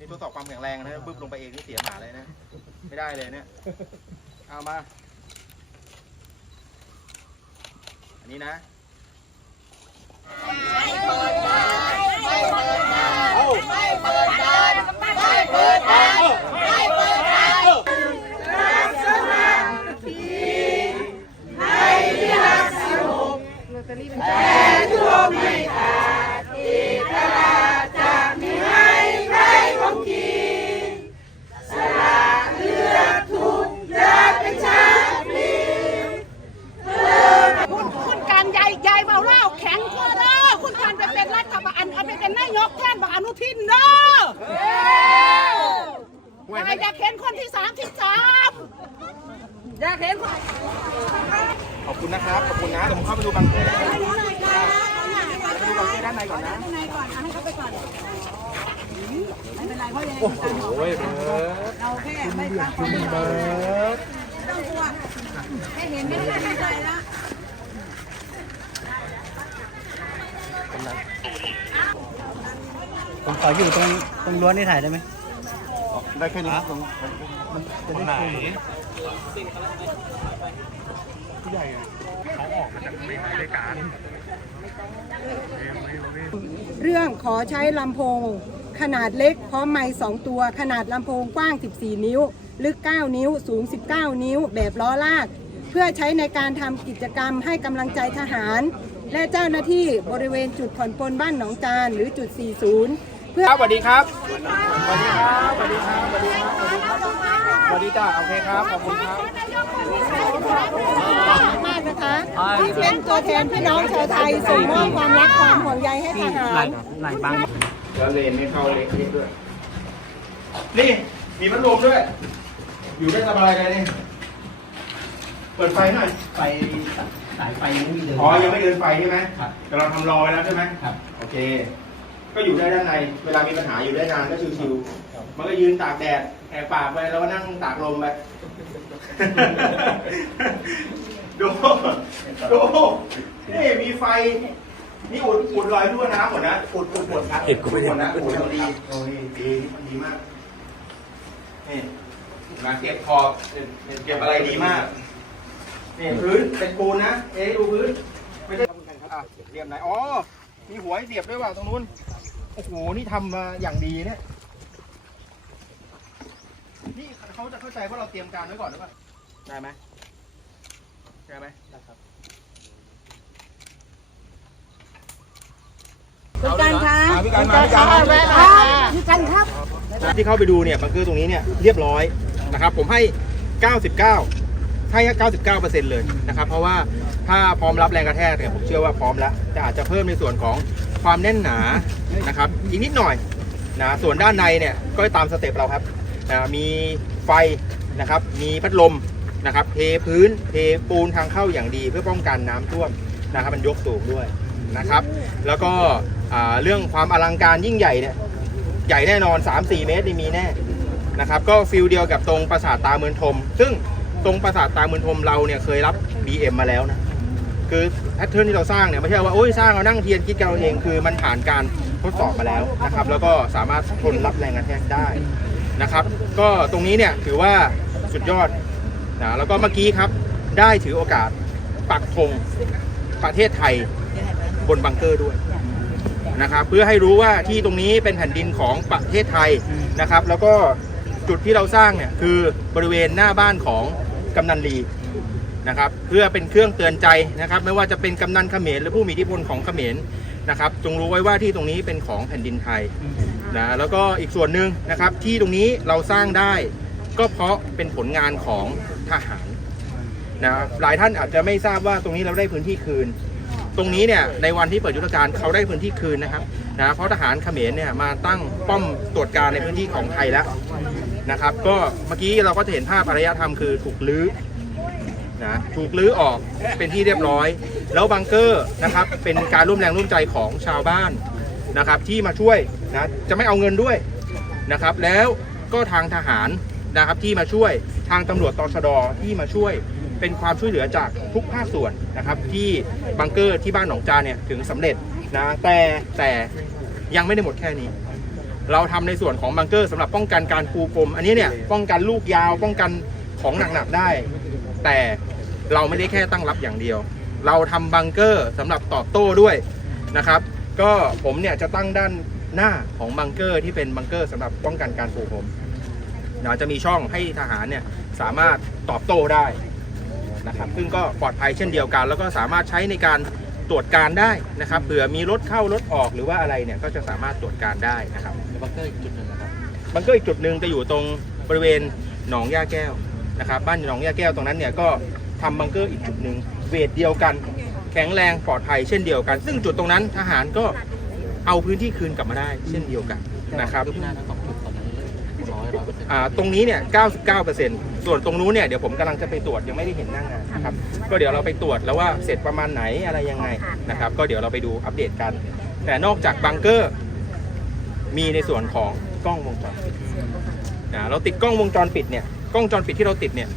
นี่ทดสอบความแข็งแรงนะบึ้บลงไปเองนี่เสียหมาเลยนะ ไม่ได้เลยเนี่ย เอามา อันนี้นะคุณคุณการยายยายเมาเหล้าแข็งกว่าเด้อคุณการไปเป็นรัฐบาลเอาไปเป็นนายกแทนบักอนุทินเด้ อยายอยากเห็นคนที่สามที่สามอยากเห็นคนขอบคุณนะครับ ขอบคุณนะ เดี๋ยวผมเข้าไปดูบังเกอร์ด้านในไปดูบังเกอร์ด้านในก่อนนะในก่อนให้เขาไปก่อนไม่เป็นไรเพราะยังไงโอ้โหเบิร์ดเราแค่ไม่ฟังคนเบิร์ดต้องกลัวแค่เห็นไม่ได้ดีใจละผมขออยู่ตรงตรงรั้วนี่ถ่ายได้ไหม ได้แค่นี้ตรงจะได้คุยเรื่องขอใช้ลำโพง ขนาดเล็กพร้อมไมค์2ตัว ขนาดลำโพงกว้าง 14 นิ้ว ลึก 9 นิ้ว สูง 19 นิ้ว แบบล้อลาก เพื่อใช้ในการทำกิจกรรมให้กำลังใจทหาร และเจ้าหน้าที่บริเวณจุดผ่อนปลนบ้านหนองจานหรือจุด 40 เพื่อครับสวัสดีครับสวัสดีครับสวัสดีครับสวัสดีครับสวัสดีจ้าโอเคครับขอบคุณครับมากนะคะที่เป็นตัวแทนพี่น้องชาวไทยส่งมอบความรักความห่วงใยให้ทหาไหลรไหลบางแล้วเลนไม่เข้าเล็กนิดด้วย นี่มีพัดลมด้วย อยู่ได้สบายเลยนี่เปิดไฟหน่อยไฟสายไฟยังไม่มีเดินอ๋อยังไม่เดินไฟใช่ไหมครับแต่เราทำรอไว้แล้วใช่ไหมครับ โอเค ก็อยู่ได้ด้านใน เวลามีปัญหาอยู่ได้นานก็ชิวๆมันก็ยืนตากแดดแหกปากไปแล้วก็นั่งตากลมไปดูดูนี่มีไฟ นี่อุดอุดรอยรั่วน้ำหมดนะอุดอุดหมดครับอุดหมดนะอุดหมดดีโอ้ยดีดีมากนี่มาเก็บคอเก็บอะไรดีมากนี่พื้นเป็นปูนนะ เอ๊ะดูพื้นไม่ได้อะเรียมไหนอ๋อมีหัวให้เสียบด้วยว่ะตรงนู้น โอ้โห นี่ทำมาอย่างดีเนี่ย นี่เขาจะเข้าใจว่าเราเตรียมการไว้ก่อนหรือเปล่า ได้ไหมได้ไหมได้ครับ คุณการคะพี่การมาพี่การมาพี่กันครับ ที่เข้าไปดูเนี่ยบังเกอร์ตรงนี้เนี่ยเรียบร้อยนะครับ ผมให้ 99ให้99เปอร์เซ็นต์เลยนะครับ เพราะว่าถ้าพร้อมรับแรงกระแทกเนี่ยผมเชื่อว่าพร้อมแล้วแต่อาจจะเพิ่มในส่วนของ ความแน่นหนานะครับอีกนิดหน่อยนะส่วนด้านในเนี่ยก็ตามสเต็ปเราครับนะมีไฟนะครับมีพัดลมนะครับเทพื้นเทปูนทางเข้าอย่างดีเพื่อป้องกันน้ำท่วมนะครับมันยกสูงด้วยนะครับ แล้วก็เรื่องความอลังการยิ่งใหญ่เนี่ยใหญ่แน่นอน 3-4 เมตรนี่มีแน่นะครับก็ฟิลเดียวกับตรงปราสาทตาเมืองทม ซึ่งตรงปราสาทตาเมืองทมเราเนี่ยเคยรับ BM มาแล้วนะ คือแพทเทิร์นที่เราสร้างเนี่ยไม่ใช่ว่าโอ้ยสร้างเรานั่งเทียนคิดกันเราเองคือมันผ่านการทดสอบมาแล้วนะครับ แล้วก็สามารถทนรับแรงกระแทกได้นะครับ ก็ตรงนี้เนี่ยถือว่าสุดยอดนะแล้วก็เมื่อกี้ครับได้ถือโอกาสปักธงประเทศไทยบนบังเกอร์ด้วยนะครับเพื่อให้รู้ว่าที่ตรงนี้เป็นแผ่นดินของประเทศไทยนะครับ แล้วก็จุดที่เราสร้างเนี่ยคือบริเวณหน้าบ้านของกำนันลี นะครับ เพื่อเป็นเครื่องเตือนใจนะครับ ไม่ว่าจะเป็นกำนันเขมรหรือผู้มีอิทธิพลของเขมรนะครับจงรู้ไว้ว่าที่ตรงนี้เป็นของแผ่นดินไทยนะแล้วก็อีกส่วนหนึ่งนะครับ ที่ตรงนี้เราสร้างได้ ก็เพราะเป็นผลงานของทหารนะหลายท่านอาจจะไม่ทราบว่าตรงนี้เราได้พื้นที่คืน ตรงนี้เนี่ยในวันที่เปิดยุทธการเขาได้พื้นที่คืนนะครับนะเพราะทหารเขมรเนี่ยมาตั้งป้อมตรวจการในพื้นที่ของไทยแล้วนะครับ ก็เมื่อกี้เราก็จะเห็นภาพอารยธรรมคือถูกลื้อ นะถูกลื้อออกเป็นที่เรียบร้อย แล้วบังเกอร์นะครับเป็นการร่วมแรงร่วมใจของชาวบ้านนะครับที่มาช่วยนะจะไม่เอาเงินด้วยนะครับ แล้วก็ทางทหารนะครับที่มาช่วยทางตำรวจตชดที่มาช่วยเป็นความช่วยเหลือจากทุกภาคส่วนนะครับ ที่บังเกอร์ที่บ้านหนองจานเนี่ยถึงสำเร็จนะแต่แต่ยังไม่ได้หมดแค่นี้ เราทำในส่วนของบังเกอร์สำหรับป้องกันการปูพรมอันนี้เนี่ยป้องกันลูกยาวป้องกันของหนักๆได้ แต่เราไม่ได้แค่ตั้งรับอย่างเดียว เราทำบังเกอร์สำหรับตอบโต้ด้วยนะครับ ก็ผมเนี่ยจะตั้งด้านหน้าของบังเกอร์ที่เป็นบังเกอร์สำหรับป้องกันการปูพรมเดี๋ยวจะมีช่องให้ทหารเนี่ยสามารถตอบโต้ได้นะครับซึ่งก็ปลอดภัยเช่นเดียวกัน แล้วก็สามารถใช้ในการตรวจการได้นะครับเผื่อมีรถเข้ารถออกหรือว่าอะไรเนี่ยก็จะสามารถตรวจการได้นะครับบังเกอร์อีกจุดหนึ่งนะครับบังเกอร์อีกจุดหนึ่งจะอยู่ตรงบริเวณหนองย่าแก้ว นะครับบ้านหนองย่าแก้วตรงนั้นเนี่ยก็ทำบังเกอร์อีกจุดหนึ่งเวทเดียวกัน แข็งแรงปลอดภัยเช่นเดียวกัน ซึ่งจุดตรงนั้นทหารก็เอาพื้นที่คืนกลับมาได้ เช่นเดียวกันนะครับหน้าทั้งสองจุดตอนนี้ร้อยร้อยเปอร์เซ็นต์อ่าตรงนี้เนี่ย99%ส่วนตรงนู้นเนี่ยเดี๋ยวผมกำลังจะไปตรวจยังไม่ได้เห็นหน้างานนะครับก็เดี๋ยวเราไปตรวจแล้วว่าเสร็จประมาณไหนอะไรยังไงนะครับก็เดี๋ยวเราไปดูอัปเดตกัน แต่นอกจากบังเกอร์ มีในส่วนของกล้องวงจรปิดอ่าเราติดกล้องวงจรปิดเนี่ย กล้องจรปิดที่เราติดเนี่ย